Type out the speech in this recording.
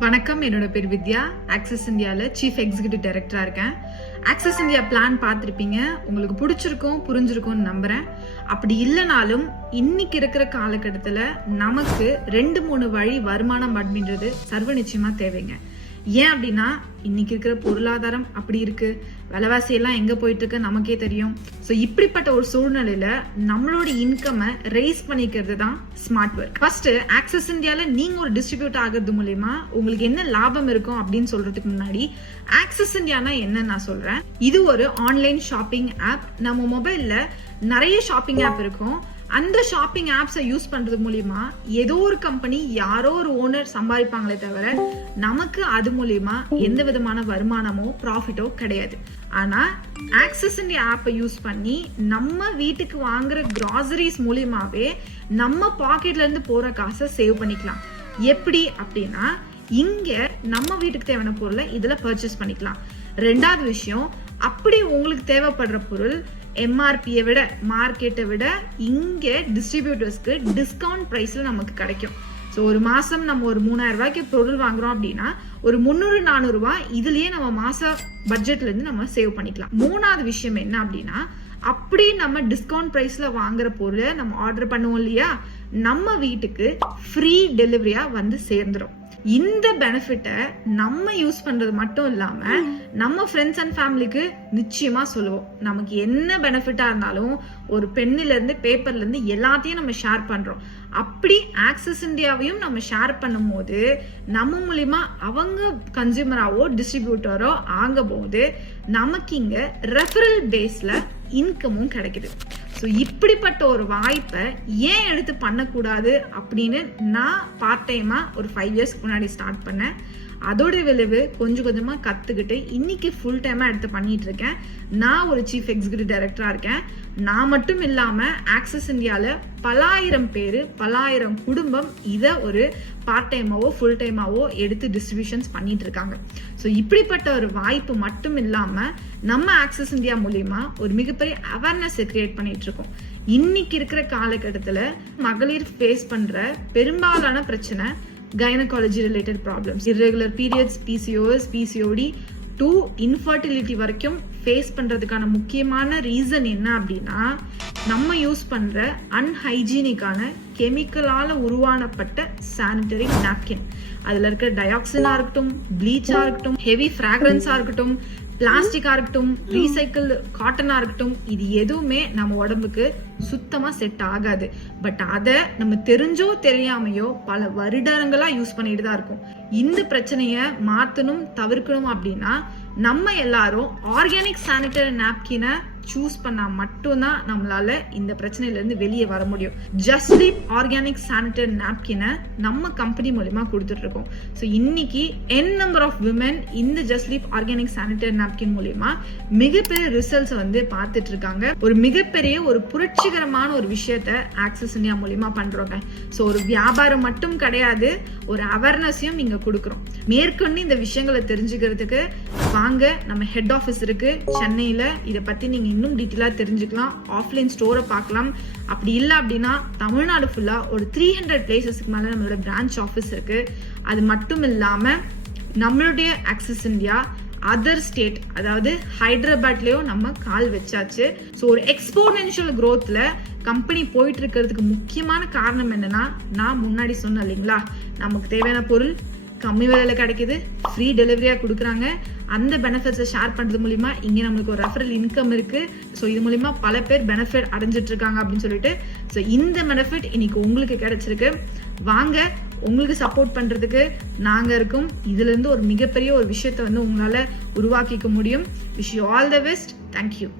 வணக்கம், என்னோட பேர் வித்யா. ஆக்சஸ் இந்தியாவில் சீஃப் எக்ஸிக்யூட்டிவ் டைரக்டராக இருக்கேன். ஆக்சஸ் இந்தியா பிளான் பார்த்துருப்பீங்க, உங்களுக்கு பிடிச்சிருக்கும் புரிஞ்சிருக்கும்னு நம்புகிறேன். அப்படி இல்லைனாலும் இன்னைக்கு இருக்கிற காலகட்டத்தில் நமக்கு 2-3 வழி வருமானம் அப்படின்றது சர்வ நிச்சயமாக தேவைங்க. ஏன் அப்படின்னா இன்னைக்கு இருக்கிற பொருளாதாரம் அப்படி இருக்கு, விலைவாசி எல்லாம் எங்க போயிட்டு இருக்கு நமக்கே தெரியும். ஸோ இப்படிப்பட்ட ஒரு சூழ்நிலையில நம்மளோட இன்கமை ரைஸ் பண்ணிக்கிறது தான் ஸ்மார்ட் ஒர்க். ஃபர்ஸ்ட், ஆக்சஸ் இந்தியாவில் நீங்க ஒரு டிஸ்ட்ரிபியூட் ஆகிறது மூலமா உங்களுக்கு என்ன லாபம் இருக்கும் அப்படின்னு சொல்றதுக்கு முன்னாடி ஆக்சஸ் இந்தியானா என்னன்னு நான் சொல்றேன். இது ஒரு ஆன்லைன் ஷாப்பிங் ஆப். நம்ம மொபைல்ல நிறைய ஷாப்பிங் ஆப் இருக்கும். அந்த ஷாப்பிங் ஆப்ஸை யூஸ் பண்றது மூலியமா ஏதோ ஒரு கம்பெனி யாரோ ஒரு ஓனர் சம்பாதிப்பாங்களே தவிர நமக்கு அது மூலியமா எந்த விதமான வருமானமோ ப்ராஃபிட்டோ கிடையாது. ஆனா ஆக்சஸ் இந்தியா ஆப்பை யூஸ் பண்ணி நம்ம வீட்டுக்கு வாங்குற கிராசரிஸ் மூலியமாவே நம்ம பாக்கெட்ல இருந்து போற காசை சேவ் பண்ணிக்கலாம். எப்படி அப்படின்னா இங்க நம்ம வீட்டுக்கு தேவையான பொருளை இதுல பர்ச்சேஸ் பண்ணிக்கலாம். ரெண்டாவது விஷயம், அப்படி உங்களுக்கு தேவைப்படுற பொருள் எம்ஆர்பியை விட மார்க்கெட்டை விட இங்கே டிஸ்ட்ரிபியூட்டர்ஸ்க்கு டிஸ்கவுண்ட் ப்ரைஸ்ல நமக்கு கிடைக்கும். ஸோ ஒரு மாசம் நம்ம ஒரு 3000 ரூபாய்க்கு பொருள் வாங்குறோம் அப்படின்னா ஒரு 300-400 ரூபாய் இதுலயே நம்ம மாச பட்ஜெட்ல இருந்து நம்ம சேவ் பண்ணிக்கலாம். மூணாவது விஷயம் என்ன அப்படின்னா, அப்படி நம்ம டிஸ்கவுண்ட் பிரைஸ்ல வாங்குற பொருளை நம்ம ஆர்டர் பண்ணுவோம் இல்லையா, நம்ம வீட்டுக்கு ஃப்ரீ டெலிவரியா வந்து சேர்ந்துடும். இந்த பெனிஃபிட்டை நம்ம யூஸ் பண்றது மட்டும் இல்லாம நம்ம ஃப்ரெண்ட்ஸ் அண்ட் ஃபேமிலிக்கு நிச்சயமா சொல்லுவோம். நமக்கு என்ன பெனிஃபிட்டா இருந்தாலும் ஒரு பென்னில இருந்து பேப்பர்ல இருந்து எல்லாத்தையும் நம்ம ஷேர் பண்றோம். அப்படி ஆக்சஸ் இந்தியாவையும் நம்ம ஷேர் பண்ணும் போது நம்ம மூலியமா அவங்க கன்சியூமராவோ டிஸ்ட்ரிபியூட்டரோ ஆக போது நமக்கு இங்க ரெஃபரல் பேஸ்ல இன்கமும் கிடைக்குது. ஸோ இப்படிப்பட்ட ஒரு வாய்ப்பை ஏன் எடுத்து பண்ணக்கூடாது அப்படின்னு நான் பார்ட் டைமா ஒரு 5 இயர்ஸ்க்கு முன்னாடி ஸ்டார்ட் பண்ணேன். அதோட விளைவு கொஞ்சம் கொஞ்சமா கத்துக்கிட்டு இன்னைக்கு ஃபுல் டைமா எடுத்து பண்ணிட்டு இருக்கேன். நான் ஒரு சீஃப் எக்ஸிக்யூட்டிவ் டைரக்டரா இருக்கேன். நான் மட்டும் இல்லாம ஆக்சஸ் இந்தியால பலாயிரம் பேரு, பலாயிரம் குடும்பம் இதை ஒரு பார்ட் டைமாவோ ஃபுல் டைமாவோ எடுத்து டிஸ்ட்ரிபியூஷன்ஸ் பண்ணிட்டு இருக்காங்க. ஸோ இப்படிப்பட்ட ஒரு வாய்ப்பு மட்டும் இல்லாம நம்ம ஆக்சஸ் இந்தியா மூலியமா ஒரு மிகப்பெரிய அவேர்னஸ் கிரியேட் பண்ணிட்டு இருக்கோம். இன்னைக்கு இருக்கிற காலகட்டத்துல மகளிர் ஃபேஸ் பண்ற பெரும்பாலான பிரச்சனை gynaecology related problems, irregular periods, PCOS, PCOD to infertility வரைக்கும் ஃபேஸ் பண்றதுக்கான முக்கியமான ரீசன் என்ன அப்படின்னா நம்ம யூஸ் பண்ற அன்ஹைஜீனிக்கான கெமிக்கலால உருவானப்பட்ட சானிட்டரி நாப்கின். அதுல இருக்கிற டயாக்சினா இருக்கட்டும், ப்ளீச்சா இருக்கட்டும், ஹெவி ஃப்ராக்ரன்ஸா இருக்கட்டும், பிளாஸ்டிக்கா இருக்கட்டும், ரீசைக்கிள் காட்டனா இருக்கட்டும், இது எதுவுமே நம்ம உடம்புக்கு சுத்தமா செட் ஆகாது. பட் அதை நம்ம தெரிஞ்சோ தெரியாமையோ பல வருடங்களா யூஸ் பண்ணிட்டு தான் இருக்கோம். இந்த பிரச்சனைய மாத்தணும், தவிர்க்கணும் அப்படின்னா நம்ம எல்லாரும் ஆர்கானிக் சானிட்டரி நாப்கினை சூஸ் பண்ணா மட்டும்தான் நம்மளால இந்த பிரச்சனையில இருந்து வெளியே வர முடியும். ஜஸ்ட் லீப் ஆர்கானிக் சானிட்டரி நாப்கினை நம்ம கம்பெனி மூலமா கொடுத்துட்டு இருக்கோம். ஸோ இன்னைக்கு நம்பர் ஆஃப் விமன் இந்த just leap organic sanitary napkin மூலமா மிகப்பெரிய ரிசல்ட்ஸ் வந்து பார்த்துட்டு இருக்காங்க. ஒரு மிகப்பெரிய ஒரு புரட்சிகரமான ஒரு விஷயத்த ஆக்சஸ் இந்தியா மூலமா பண்றோங்க. ஸோ ஒரு வியாபாரம் மட்டும் கிடையாது, ஒரு அவேர்னஸையும் இங்க கொடுக்குறோம். மேற்கொண்டு இந்த விஷயங்களை தெரிஞ்சுக்கிறதுக்கு வாங்க, நம்ம ஹெட் ஆஃபீஸ் இருக்கு சென்னையில. இதை பத்தி நீங்க இன்னும் டீட்டெயிலா தெரிஞ்சுக்கலாம். ஆஃப்லைன் ஸ்டோரை பார்க்கலாம். அப்படி இல்லை அப்படின்னா தமிழ்நாடு ஃபுல்லா ஒரு 300 பிளேசஸ்க்கு மேல நம்மளோட பிரான்ச் ஆஃபீஸ் இருக்கு. அது மட்டும் இல்லாம நம்மளுடைய ஆக்சஸ் இந்தியா அதர் ஸ்டேட், அதாவது ஹைதராபாத்லயும் நம்ம கால் வச்சாச்சு. ஸோ ஒரு எக்ஸ்போனென்ஷியல் growthல கம்பெனி போயிட்டு இருக்கிறதுக்கு முக்கியமான காரணம் என்னன்னா, நான் முன்னாடி சொன்னேன் இல்லைங்களா, நமக்கு தேவையான பொருள் கம்மி விலையில கிடைக்குது, ஃப்ரீ டெலிவரியா கொடுக்குறாங்க. அந்த பெனிஃபிட்ஸை ஷேர் பண்றது மூலியமா இங்க நம்மளுக்கு ஒரு ரெஃபரல் இன்கம் இருக்கு. ஸோ இது மூலியமா பல பேர் பெனிஃபிட் அடைஞ்சிட்டு இருக்காங்க அப்படின்னு சொல்லிட்டு, ஸோ இந்த பெனிஃபிட் இன்னைக்கு உங்களுக்கு கிடைச்சிருக்கு. வாங்க, உங்களுக்கு சப்போர்ட் பண்றதுக்கு நாங்க இருக்கோம். இதுல இருந்து ஒரு மிகப்பெரிய ஒரு விஷயத்தை வந்து உங்களால உருவாக்கிக்க முடியும். Wish you all the best. Thank you.